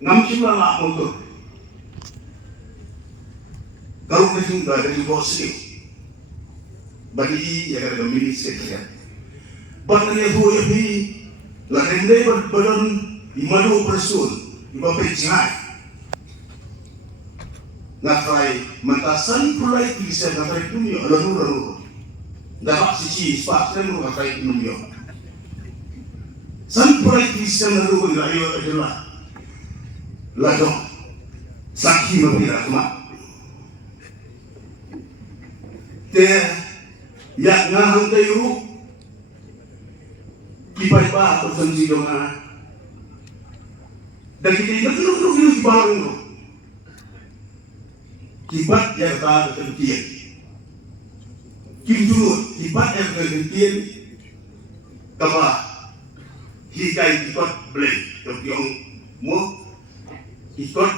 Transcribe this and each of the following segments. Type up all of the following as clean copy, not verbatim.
ngam sila la motor kalau kasi dari bos ni bagi ya kada ministry ya bahkan ya bu ya bi la rende badan imadu persul iba pejai nakrai mentasan pulai bisa nakrai dunia lalu dapat sisi sepatutnya nakrai dunia san pulai bisa lalu ayo adalah lalu sakhi mabira kuma te ya ngahang tayo kipai ba atau sanji dona dan kita ingat dulu barang kibat yang tak terkentian kim dulu kibat yang terkentian kapa hikai kibat bleh terkiong mo kibat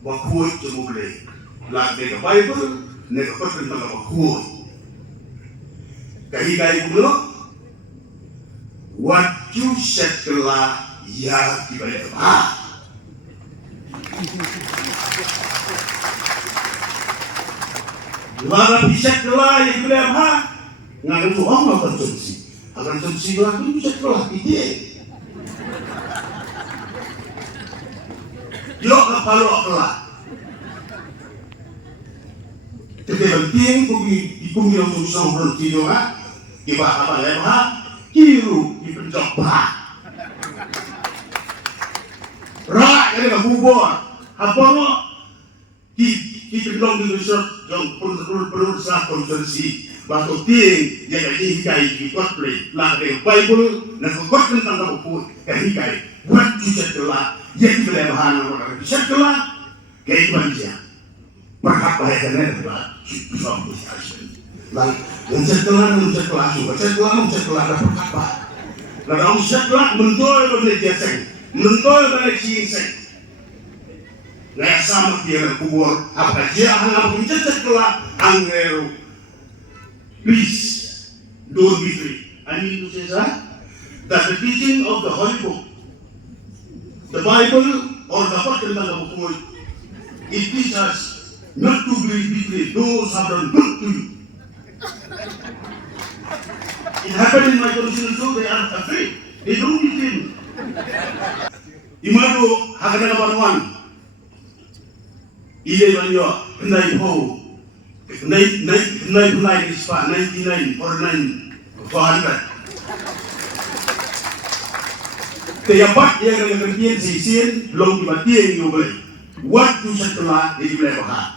bakhuy cemu bleh lag de Bible ne kapat tentang bakhuy kahikai dulu what you said kala ya kibat Lara bisa kelah yang boleh apa? Ngakan tuang akan konsumsi lagi bisa kelah ide. Yo kalau kelah. Tapi penting kugi yang susah berhenti doa. Iba apa lewat? Kiru dipencok bah. Rak ini nggak bubur. Apa lo? Kita belum diusut yang perlu sah konsumsi batu ting yang hikai ikut play lah dari Bible dan ikut tentang buku hikai buat juga telah yang boleh bahan orang bisa telah kayak manusia berapa yang adalah suami lah yang setelah dapat apa lalu setelah mentoy balik jaseng mentoy balik cincin Naya sama dia kubur apa dia hanya mencetak kelak angero. Please don't be free. I mean to say that the teaching of the Holy Book, the Bible or the Bible book, it teaches us not to betray those who have done good to you. It happened in my condition so they are afraid. They don't betray me. Imadu hakana baruan. Ile banyo nai ho nai ispa 99 or 9 400 Teyapat yang kerjaan sisir belum dibatien yo boleh. Waktu setelah di boleh bahas.